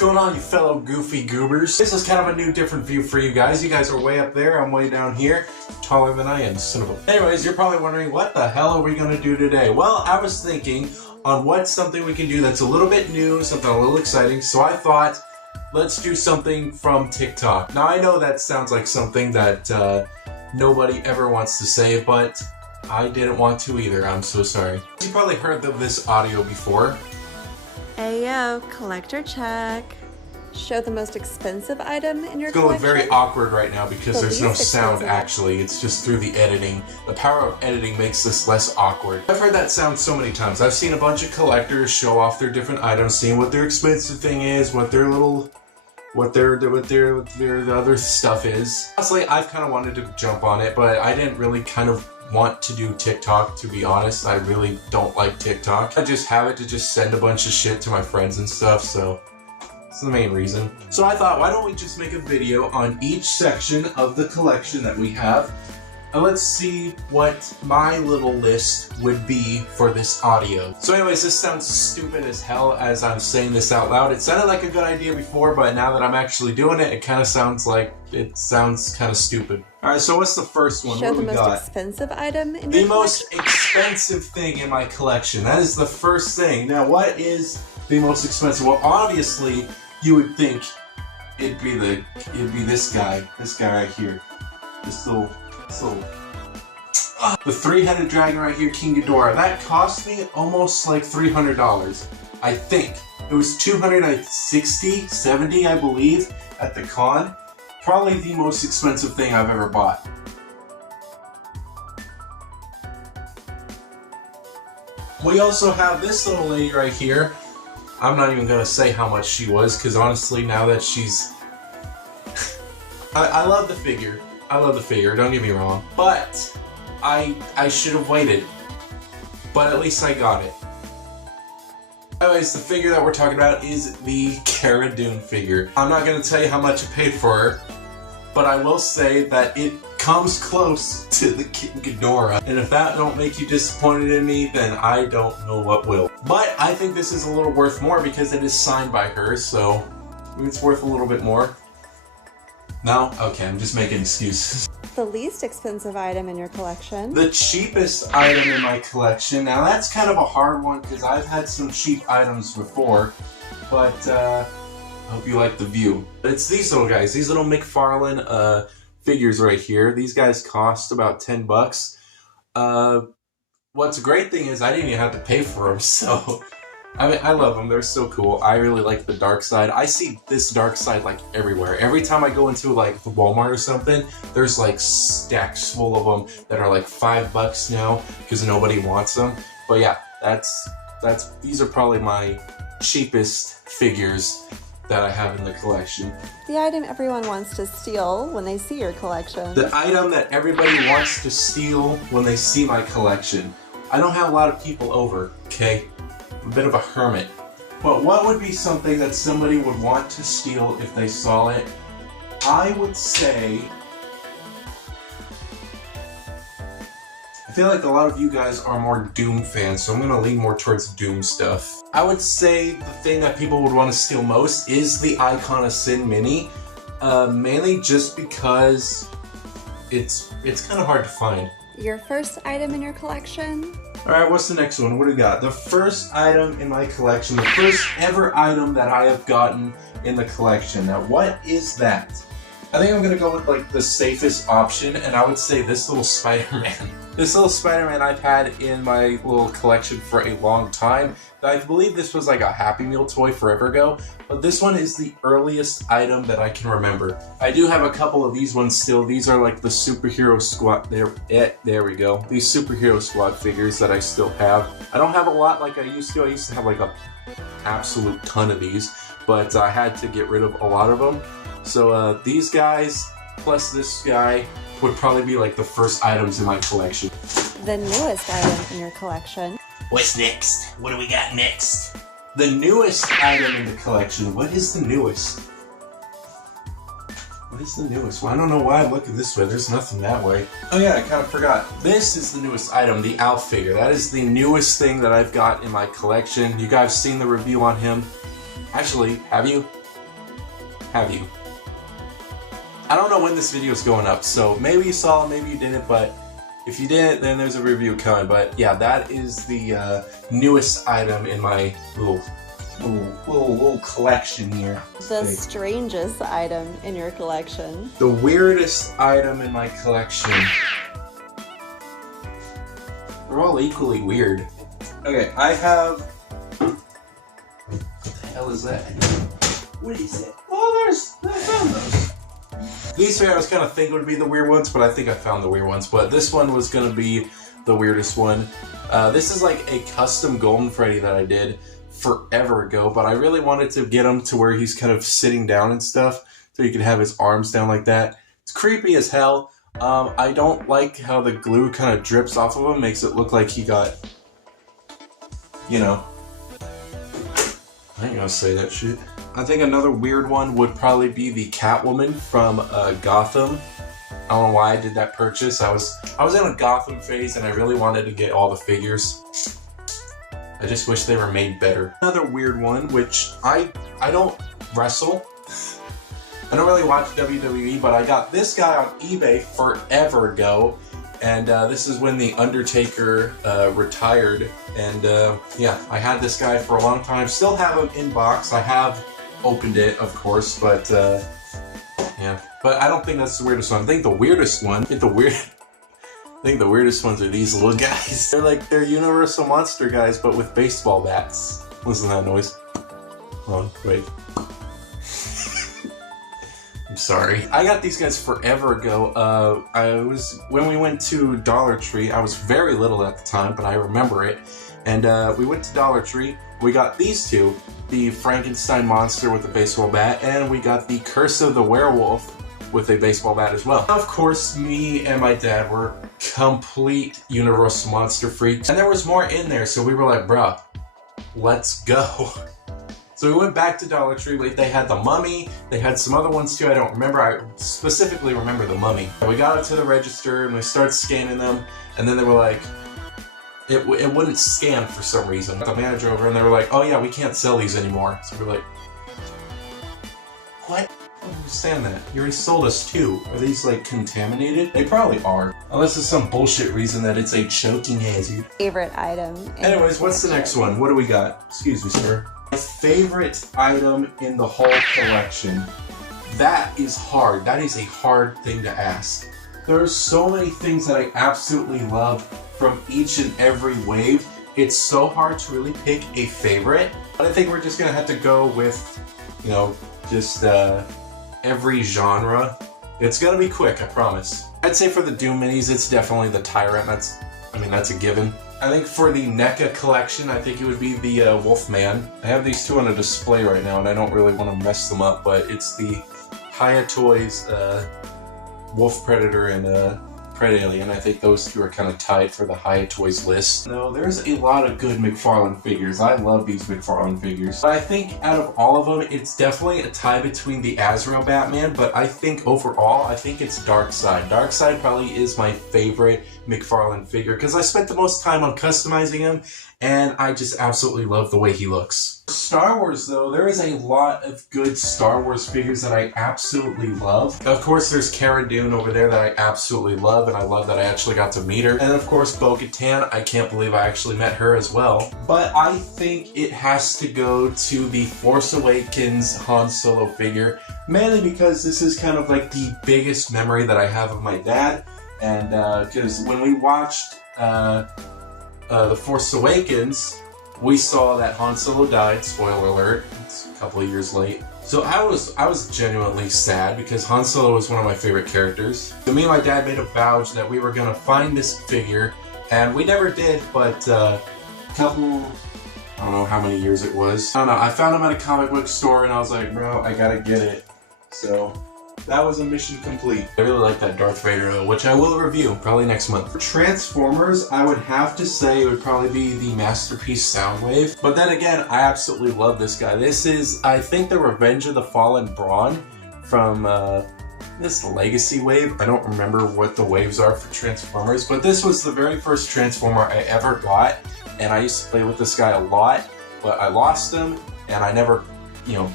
going on, you fellow goofy goobers? This is kind of a new, different view for you guys. You guys are way up there, I'm way down here. Taller than I am, son of a... Anyways, you're probably wondering, what the hell are we going to do today? Well, I was thinking on what's something we can do that's a little bit new, something a little exciting, so I thought, let's do something from TikTok. Now, I know that sounds like something that nobody ever wants to say, but I didn't want to either. I'm so sorry. You probably heard of this audio before. Ayo, collector check. Show the most expensive item in your It's going to collection. look very awkward right now because there's no sound expensive. actually. It's just through the editing. The power of editing makes this less awkward. I've heard that sound so many times. I've seen a bunch of collectors show off their different items, seeing what their expensive thing is, what their little... what their other stuff is. Honestly, I've kind of wanted to jump on it, but I didn't really kind of want to do TikTok, to be honest. I really don't like TikTok. I just have it to just send a bunch of shit to my friends and stuff, so that's the main reason. So I thought, why don't we just make a video on each section of the collection that we have, and let's see what my little list would be for this audio. So anyways, this sounds stupid as hell as I'm saying this out loud. It sounded like a good idea before, but now that I'm actually doing it, it kind of sounds like, it sounds kind of stupid. Alright, so what's the first one? Show what the do we most got? expensive item in The your most collection. expensive thing in my collection. That is the first thing. Now, what is the most expensive? Well, obviously, you would think it'd be this guy right here. This little the three-headed dragon right here, King Ghidorah. That cost me almost like $300. I think it was $260, $70, I believe, at the con. Probably the most expensive thing I've ever bought. We also have this little lady right here. I'm not even gonna say how much she was, because honestly, now that she's... I love the figure. I love the figure, don't get me wrong. But I should have waited. But at least I got it. Anyways, the figure that we're talking about is the Cara Dune figure. I'm not gonna tell you how much I paid for her, but I will say that it comes close to the King Ghidorah. And if that don't make you disappointed in me, then I don't know what will. But I think this is a little worth more because it is signed by her, so it's worth a little bit more. No? Okay, I'm just making excuses. The least expensive item in your collection. The cheapest item in my collection. Now that's kind of a hard one because I've had some cheap items before, but I hope you like the view. It's these little guys, these little McFarlane figures right here. These guys cost about 10 bucks. What's a great thing is I didn't even have to pay for them, so I mean, I love them. They're so cool. I really like the dark side. I see this dark side like everywhere. Every time I go into like the Walmart or something, there's like stacks full of them that are like $5 now because nobody wants them. But yeah, these are probably my cheapest figures that I have in the collection. The item everyone wants to steal when they see your collection. The item that everybody wants to steal when they see my collection. I don't have a lot of people over, okay? I'm a bit of a hermit. But what would be something that somebody would want to steal if they saw it? I would say... I feel like a lot of you guys are more Doom fans, so I'm going to lean more towards Doom stuff. I would say the thing that people would want to steal most is the Icon of Sin Mini. Mainly just because it's kind of hard to find. Your first item in your collection. Alright, what's the next one? What do we got? The first item in my collection, the first ever item that I have gotten in the collection. Now, what is that? I think I'm going to go with like the safest option, and I would say this little Spider-Man. This little Spider-Man I've had in my little collection for a long time. I believe this was like a Happy Meal toy forever ago, but this one is the earliest item that I can remember. I do have a couple of these ones still. These are like the Superhero Squad. There we go. These Superhero Squad figures that I still have. I don't have a lot like I used to. I used to have like a absolute ton of these, but I had to get rid of a lot of them. So these guys plus this guy would probably be like the first items in my collection. The newest item in your collection. What's next? What do we got next? The newest item in the collection. What is the newest? What is the newest? Well, I don't know why I'm looking this way. There's nothing that way. Oh yeah, I kind of forgot. This is the newest item, the Alf figure. That is the newest thing that I've got in my collection. You guys seen the review on him. Actually, have you? Have you? I don't know when this video is going up, so maybe you saw it, maybe you didn't, but if you didn't, then there's a review coming. But yeah, that is the newest item in my little collection here. The strangest item in your collection. The weirdest item in my collection. They're all equally weird. Okay, I have... What the hell is that? What is it? Oh, I found those. These three I was kind of thinking would be the weird ones, but I think I found the weird ones. But this one was going to be the weirdest one. This is like a custom Golden Freddy that I did forever ago, but I really wanted to get him to where he's kind of sitting down and stuff, so you can have his arms down like that. It's creepy as hell. I don't like how the glue kind of drips off of him, makes it look like he got, you know, I ain't gonna say that shit. I think another weird one would probably be the Catwoman from Gotham. I don't know why I did that purchase. I was in a Gotham phase and I really wanted to get all the figures. I just wish they were made better. Another weird one, which I don't wrestle. I don't really watch WWE, but I got this guy on eBay forever ago. And this is when The Undertaker retired. And yeah, I had this guy for a long time. Still have him in box. I have opened it, of course, but yeah. But I don't think that's the weirdest one. I think the weirdest one, I think the weirdest ones are these little guys. They're Universal Monster guys, but with baseball bats. Listen to that noise. Hold on, wait. I'm sorry. I got these guys forever ago. When we went to Dollar Tree, I was very little at the time, but I remember it. And we went to Dollar Tree, we got these two, the Frankenstein monster with a baseball bat, and we got the Curse of the Werewolf with a baseball bat as well. Of course, me and my dad were complete Universal Monster freaks, and there was more in there, so we were like, bruh, let's go. So we went back to Dollar Tree. They had the Mummy. They had some other ones too. I don't remember. I specifically remember the Mummy. We got it to the register and we started scanning them. And then they were like, it wouldn't scan for some reason. The manager over and they were like, oh yeah, we can't sell these anymore. So we're like, what? I don't understand that. You already sold us two. Are these like contaminated? They probably are. Unless it's some bullshit reason that it's a choking hazard. Favorite item. Anyways, what's the next one? What do we got? Excuse me, sir. My favorite item in the whole collection. That is hard. That is a hard thing to ask. There are so many things that I absolutely love from each and every wave. It's so hard to really pick a favorite. But I think we're just gonna have to go with, you know, just every genre. It's gonna be quick, I promise. I'd say for the Doom Minis, it's definitely the Tyrant. That's a given. I think for the NECA collection, I think it would be the Wolfman. I have these two on a display right now, and I don't really want to mess them up, but it's the Hiya Toys Wolf Predator and Pred Alien. I think those two are kind of tied for the Hiya Toys list. No, there's a lot of good McFarlane figures. I love these McFarlane figures. But I think out of all of them, it's definitely a tie between the Azrael Batman, but I think overall, I think it's Darkseid. Darkseid probably is my favorite McFarlane figure because I spent the most time on customizing him, and I just absolutely love the way he looks. Star Wars though, there is a lot of good Star Wars figures that I absolutely love. Of course, there's Cara Dune over there that I absolutely love, and I love that I actually got to meet her. And of course, Bo-Katan, I can't believe I actually met her as well. But I think it has to go to the Force Awakens Han Solo figure, mainly because this is kind of like the biggest memory that I have of my dad. And because when we watched The Force Awakens, we saw that Han Solo died. Spoiler alert, it's a couple of years late. So I was genuinely sad because Han Solo was one of my favorite characters. So me and my dad made a vow that we were gonna find this figure, and we never did, but a couple, I don't know how many years it was. I don't know, I found him at a comic book store and I was like, bro, I gotta get it. So that was a mission complete. I really like that Darth Vader, which I will review probably next month. For Transformers, I would have to say it would probably be the Masterpiece Soundwave. But then again, I absolutely love this guy. This is, I think, the Revenge of the Fallen Brawn from this Legacy wave. I don't remember what the waves are for Transformers, but this was the very first Transformer I ever got, and I used to play with this guy a lot, but I lost him, and I never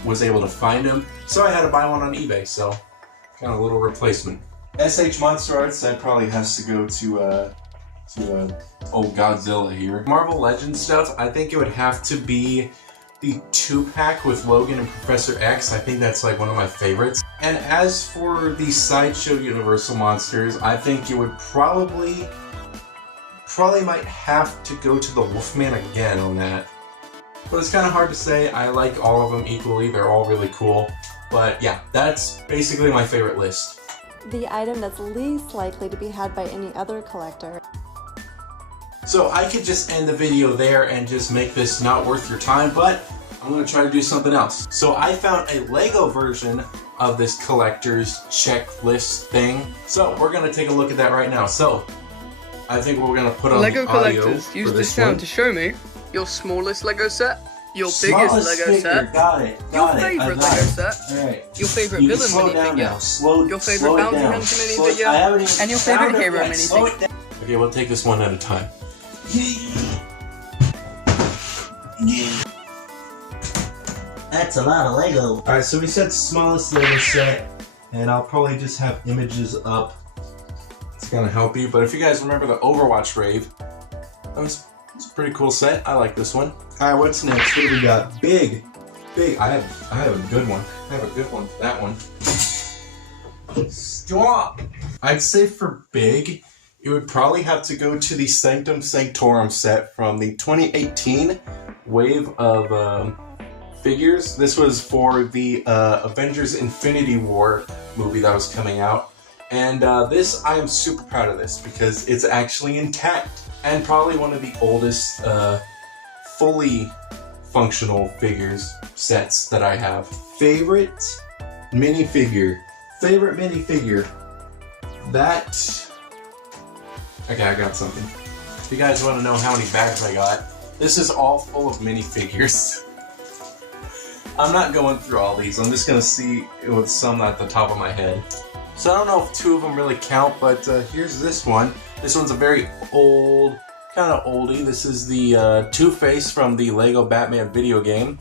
was able to find them. So I had to buy one on eBay, so kind of a little replacement. SH Monster Arts, that probably has to go to old Godzilla here. Marvel Legends stuff, I think it would have to be the 2-pack with Logan and Professor X. I think that's like one of my favorites. And as for the Sideshow Universal Monsters, I think it would probably might have to go to the Wolfman again on that. But it's kind of hard to say. I like all of them equally. They're all really cool. But yeah, that's basically my favorite list. The item that's least likely to be had by any other collector. So I could just end the video there and just make this not worth your time, but I'm going to try to do something else. So I found a Lego version of this collector's checklist thing. So we're going to take a look at that right now. So I think we're going to put on Lego the audio collectors, use for this this sound one. to show me your smallest Lego set, your Smallest biggest Lego figure. set, Got it. your Got it. favorite I got Lego it. set, Alright. your favorite You can villain slow down minifigure, now. Slow your favorite it bounty down. hunter Slow it- minifigure, I haven't even and your favorite found it hero yet. Slow it minifigure. down. Okay, we'll take this one at a time. That's a lot of Lego. Alright, so we said smallest Lego set, and I'll probably just have images up. It's gonna help you, but if you guys remember the Overwatch rave, it's a pretty cool set. I like this one. Alright, what's next? What do we got? Big. I have a good one. I have a good one for that one. Stop! I'd say for big, it would probably have to go to the Sanctum Sanctorum set from the 2018 wave of figures. This was for the Avengers Infinity War movie that was coming out. And this, I am super proud of this because it's actually intact and probably one of the oldest fully functional figures sets that I have. Favorite minifigure. That... Okay, I got something. If you guys want to know how many bags I got, this is all full of minifigures. I'm not going through all these. I'm just going to see with some at the top of my head. So I don't know if two of them really count, but here's this one. This one's a very old, kind of oldie. This is the Two-Face from the Lego Batman video game.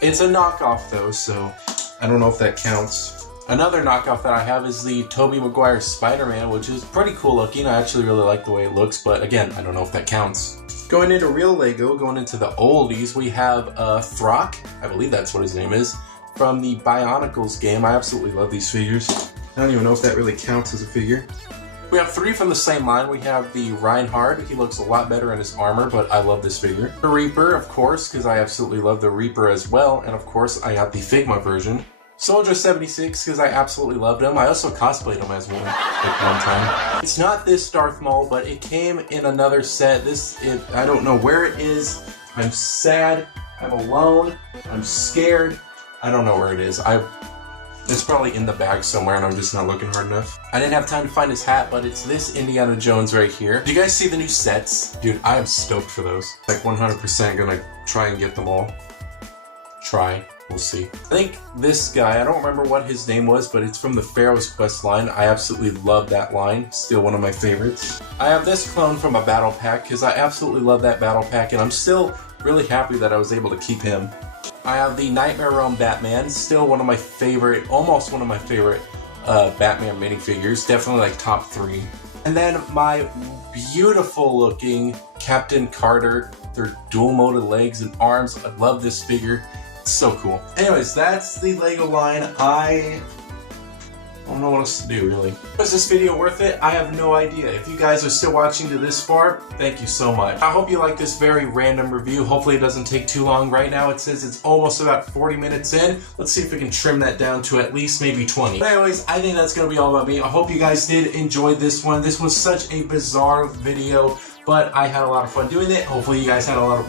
It's a knockoff though, so I don't know if that counts. Another knockoff that I have is the Tobey Maguire Spider-Man, which is pretty cool looking. I actually really like the way it looks, but again, I don't know if that counts. Going into real Lego, going into the oldies, we have Throck, I believe that's what his name is, from the Bionicles game. I absolutely love these figures. I don't even know if that really counts as a figure. We have three from the same line. We have the Reinhardt. He looks a lot better in his armor, but I love this figure. The Reaper, of course, because I absolutely love the Reaper as well. And of course, I got the Figma version. Soldier 76, because I absolutely loved him. I also cosplayed him as one at one time. It's not this Darth Maul, but it came in another set. I don't know where it is. I'm sad. I'm alone. I'm scared. I don't know where it is. It's probably in the bag somewhere and I'm just not looking hard enough. I didn't have time to find his hat, but it's this Indiana Jones right here. Do you guys see the new sets? Dude, I am stoked for those. Like 100% gonna try and get them all. Try. We'll see. I think this guy, I don't remember what his name was, but it's from the Pharaoh's Quest line. I absolutely love that line. Still one of my favorites. I have this clone from a battle pack because I absolutely love that battle pack and I'm still really happy that I was able to keep him. I have the Nightmare Realm Batman, still one of my favorite, almost one of my favorite Batman minifigures, definitely like top 3. And then my beautiful looking Captain Carter, their dual molded legs and arms. I love this figure, it's so cool. Anyways, that's the Lego line. I don't know what else to do, really. Was this video worth it? I have no idea. If you guys are still watching to this far, thank you so much. I hope you like this very random review. Hopefully it doesn't take too long. Right now it says it's almost about 40 minutes in. Let's see if we can trim that down to at least maybe 20. But anyways, I think that's going to be all about me. I hope you guys did enjoy this one. This was such a bizarre video, but I had a lot of fun doing it. Hopefully you guys had a lot of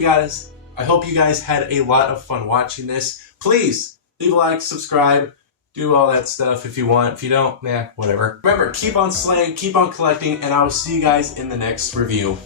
guys, I hope you guys had a lot of fun watching this. Please leave a like, subscribe, do all that stuff if you want. If you don't, whatever. Remember, keep on slaying, keep on collecting, and I will see you guys in the next review.